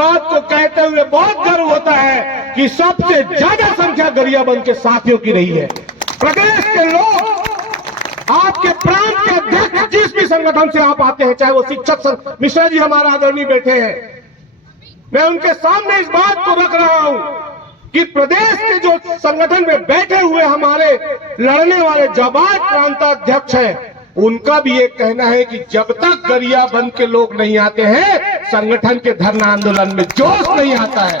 बात को कहते हुए बहुत गर्व होता है कि सबसे ज्यादा संख्या गरियाबंद के साथियों की रही है। प्रदेश के लोग, आपके प्रांत के अध्यक्ष जिस भी संगठन से आप आते हैं, चाहे वो शिक्षक संघ, मिश्रा जी हमारा आदरणीय बैठे हैं, मैं उनके सामने इस बात को रख रहा हूं कि प्रदेश के जो संगठन में बैठे हुए हमारे लड़ने वाले जाबाज प्रांताध्यक्ष हैं, उनका भी ये कहना है कि जब तक गरियाबंद के लोग नहीं आते हैं, संगठन के धरना आंदोलन में जोश नहीं आता है।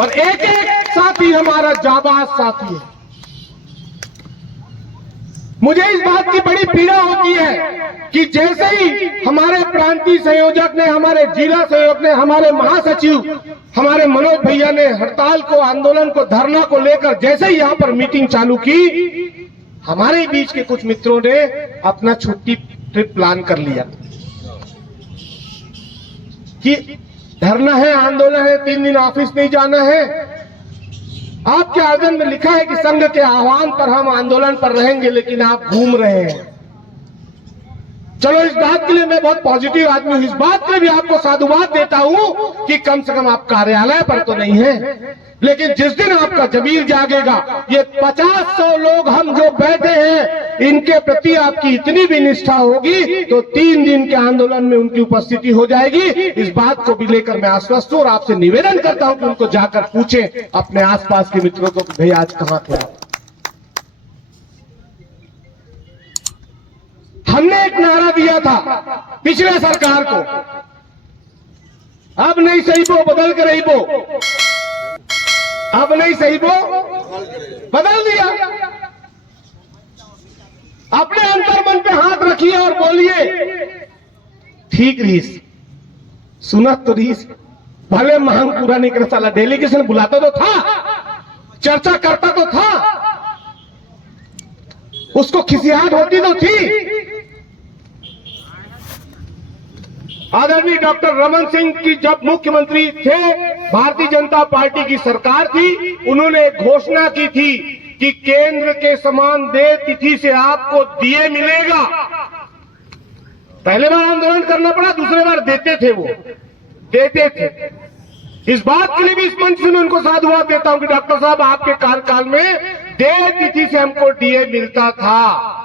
और एक एक साथी हमारा जाबाज साथी है। मुझे इस बात की बड़ी पीड़ा होती है कि जैसे ही हमारे प्रांतीय संयोजक ने, हमारे जिला संयोजक ने, हमारे महासचिव, हमारे मनोज भैया ने हड़ताल को, आंदोलन को, धरना को लेकर जैसे ही यहां पर मीटिंग चालू की, हमारे बीच के कुछ मित्रों ने अपना छुट्टी ट्रिप प्लान कर लिया कि धरना है, आंदोलन है, 3 दिन ऑफिस नहीं जाना है। आपके आवेदन में लिखा है कि संघ के आह्वान पर हम आंदोलन पर रहेंगे, लेकिन आप घूम रहे हैं। चलो, इस बात के लिए मैं बहुत पॉजिटिव आदमी हूं, इस बात के लिए भी आपको साधुवाद देता हूं कि कम से कम आप कार्यालय पर तो नहीं है। लेकिन जिस दिन आपका जमीर जागेगा, ये 50-100 लोग हम जो बैठे हैं, इनके प्रति आपकी इतनी भी निष्ठा होगी तो 3 दिन के आंदोलन में उनकी उपस्थिति हो जाएगी। इस बात को भी लेकर मैं आश्वस्त हूं और आपसे निवेदन करता हूं कि उनको जाकर पूछें अपने आसपास के मित्रों को, भाई आज कहां थे आप। हमने एक नारा दिया था पिछले सरकार को, अब नहीं सही वो बदल के रही वो, अब नहीं सही वो बदल दिया। अपने अंतर्मन पे हाथ रखिए और बोलिए ठीक रीस, सुनत तो रीस, भले मांग पूरा नहीं कर साला, डेलीगेशन बुलाता तो था, चर्चा करता तो था, उसको खिसियाहट होती तो थी। आदरणीय डॉक्टर रमन सिंह की जब मुख्यमंत्री थे, भारतीय जनता पार्टी की सरकार थी, उन्होंने एक घोषणा की थी कि केंद्र के समान देय तिथि से आपको डीए मिलेगा। पहले बार आंदोलन करना पड़ा, दूसरे बार देते थे, वो देते थे। इस बात के लिए भी इस मंच से मैं उनको साधुवाद देता हूं कि डॉक्टर साहब आपके कार्यकाल में देय तिथि से हमको डीए मिलता था।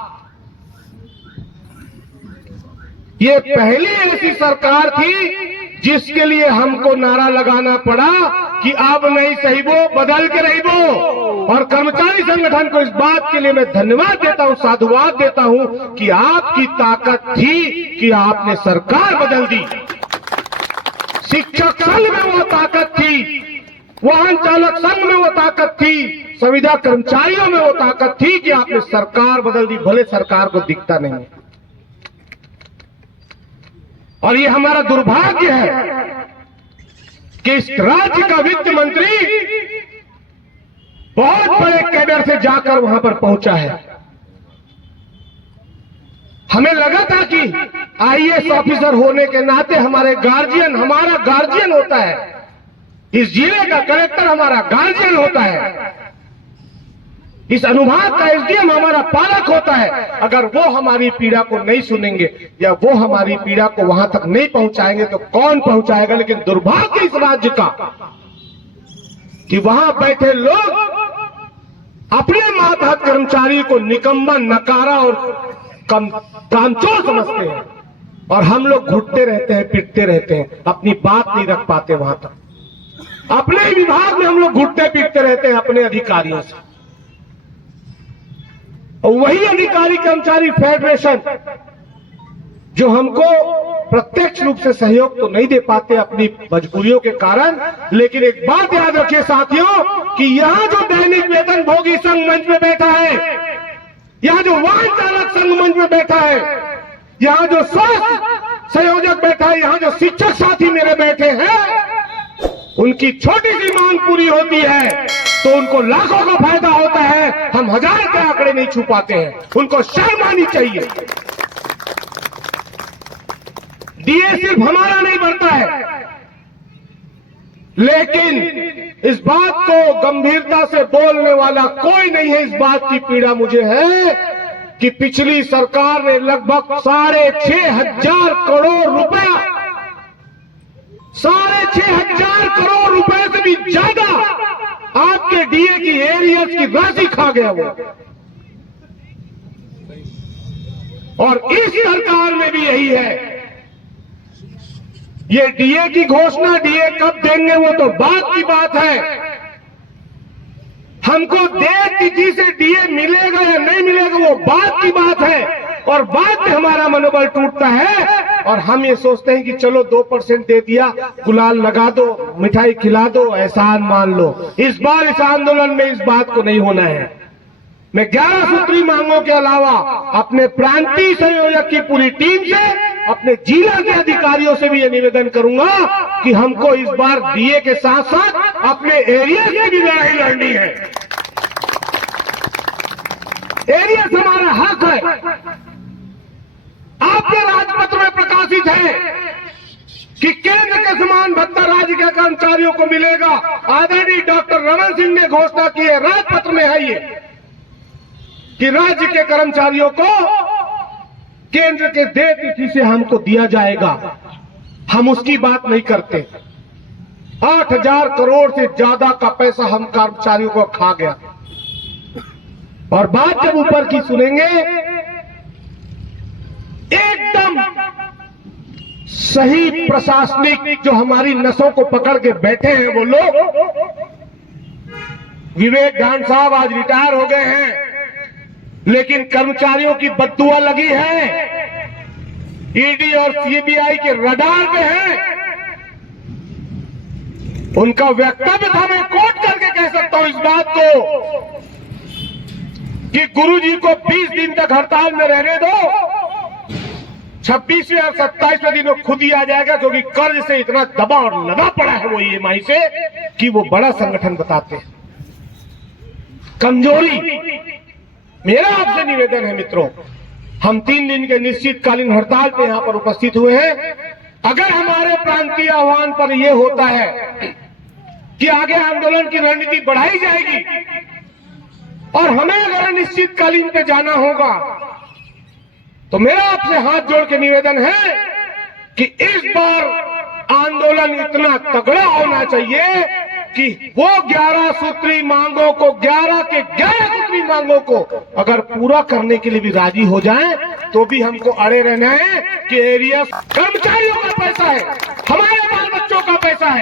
ये पहली ऐसी सरकार थी जिसके लिए हमको नारा लगाना पड़ा कि अब नहीं सही वो बदल के रही वो। और कर्मचारी संगठन को इस बात के लिए मैं धन्यवाद देता हूं, साधुवाद देता हूं कि आपकी ताकत थी कि आपने सरकार बदल दी। शिक्षक संघ में वो ताकत थी, वाहन चालक संघ में वो ताकत थी, संविदा कर्मचारियों में वो ताकत थी कि आपने सरकार बदल दी, भले सरकार को दिखता नहीं। और ये हमारा दुर्भाग्य है कि इस राज्य का वित्त मंत्री बहुत बड़े कैडर से जाकर वहां पर पहुंचा है। हमें लगा था कि आईएएस ऑफिसर होने के नाते हमारे गार्जियन, हमारा गार्जियन होता है, इस जिले का कलेक्टर हमारा गार्जियन होता है, इस अनुभाग का एसडीएम हमारा पालक होता है। अगर वो हमारी पीड़ा को नहीं सुनेंगे या वो हमारी पीड़ा को वहां तक नहीं पहुंचाएंगे तो कौन पहुंचाएगा। लेकिन दुर्भाग्य इस राज्य का कि वहां बैठे लोग अपने मातहत कर्मचारी को निकम्मा, नकारा और कामचोर समझते हैं और हम लोग घुटते रहते हैं, पिटते रहते हैं, अपनी बात नहीं रख पाते वहां तक। अपने विभाग में हम लोग घुटते पीटते रहते हैं अपने अधिकारियों से। और वही अधिकारी कर्मचारी फेडरेशन जो हमको प्रत्यक्ष रूप से सहयोग तो नहीं दे पाते अपनी मजबूरियों के कारण। लेकिन एक बात याद रखिए साथियों कि यहां जो दैनिक वेतन भोगी संघ मंच में बैठा है, यहां जो वाहन चालक संघ मंच में बैठा है, यहां जो स्वास्थ्य संयोजक बैठा है, यहां जो शिक्षक साथी मेरे बैठे हैं, उनकी छोटी सी मांग पूरी होती है तो उनको लाखों का फायदा होता है। हम 1000 के आंकड़े नहीं छू पाते हैं, उनको शर्म आनी चाहिए। डीए सिर्फ हमारा नहीं बढ़ता है, लेकिन इस बात को गंभीरता से बोलने वाला कोई नहीं है। इस बात की पीड़ा मुझे है कि पिछली सरकार ने लगभग 6,500 करोड़ रुपया 6,500 करोड़ रुपए से भी ज्यादा आपके डीए की एरियर्स की राशि खा गया वो। और इस सरकार में भी यही है। ये डीए की घोषणा, डीए कब देंगे वो तो बात की बात है। हमको देश की जी से डीए मिलेगा या नहीं मिलेगा वो बात की बात है। और बाद में हमारा मनोबल टूटता है और हम ये सोचते हैं कि चलो 2% दे दिया, गुलाल लगा दो, मिठाई खिला दो, एहसान मान लो। इस बार इस आंदोलन में इस बात को नहीं होना है। मैं 11 सूत्री मांगों के अलावा अपने प्रांतीय संयोजक की पूरी टीम से, अपने जिला के अधिकारियों से भी ये निवेदन करूंगा कि हमको इस बार डीए के साथ साथ अपने एरिया की भी लड़ाई लड़नी है। एरिया हमारा हक है। आपके राजपत्र में प्रकाशित है कि केंद्र के समान भत्ता राज्य के कर्मचारियों को मिलेगा। आदरणीय डॉक्टर रमन सिंह ने घोषणा की है, राजपत्र में है ये, कि राज्य के कर्मचारियों को केंद्र के देय तिथि से हमको दिया जाएगा। हम उसकी बात नहीं करते। 8,000 करोड़ से ज्यादा का पैसा हम कर्मचारियों को खा गया। और बात जब ऊपर की सुनेंगे, एकदम सही प्रशासनिक जो हमारी नसों को पकड़ के बैठे हैं वो लोग, विवेक ढांड साहब आज रिटायर हो गए हैं, लेकिन कर्मचारियों की बद्दुआ लगी है। ईडी और सीबीआई के रडार पे है। उनका वक्तव्य था, मैं कोट करके कह सकता हूं इस बात को, कि गुरुजी को 20 दिन तक हड़ताल में रहने दो, 26वें और 27वें दिन वो खुद ही आ जाएगा, क्योंकि कर्ज से इतना दबा और लदा पड़ा है वो ईएमआई से कि वो बड़ा संगठन बताते हैं। कमजोरी। मेरा आपसे निवेदन है मित्रों, हम 3 दिन के निश्चितकालीन हड़ताल पे यहां पर उपस्थित हुए हैं। अगर हमारे प्रांतीय आह्वान पर यह होता है कि आगे आंदोलन की रणनीति बढ़ाई जाएगी और हमें अगर अनिश्चितकालीन पे जाना होगा, तो मेरा आपसे हाथ जोड़ के निवेदन है कि इस बार आंदोलन इतना तगड़ा होना चाहिए कि वो 11 सूत्री मांगों को, 11 के 11 सूत्री मांगों को अगर पूरा करने के लिए भी राजी हो जाएं, तो भी हमको अड़े रहना है कि एरिया कर्मचारियों का पैसा है, हमारे बाल बच्चों का पैसा है।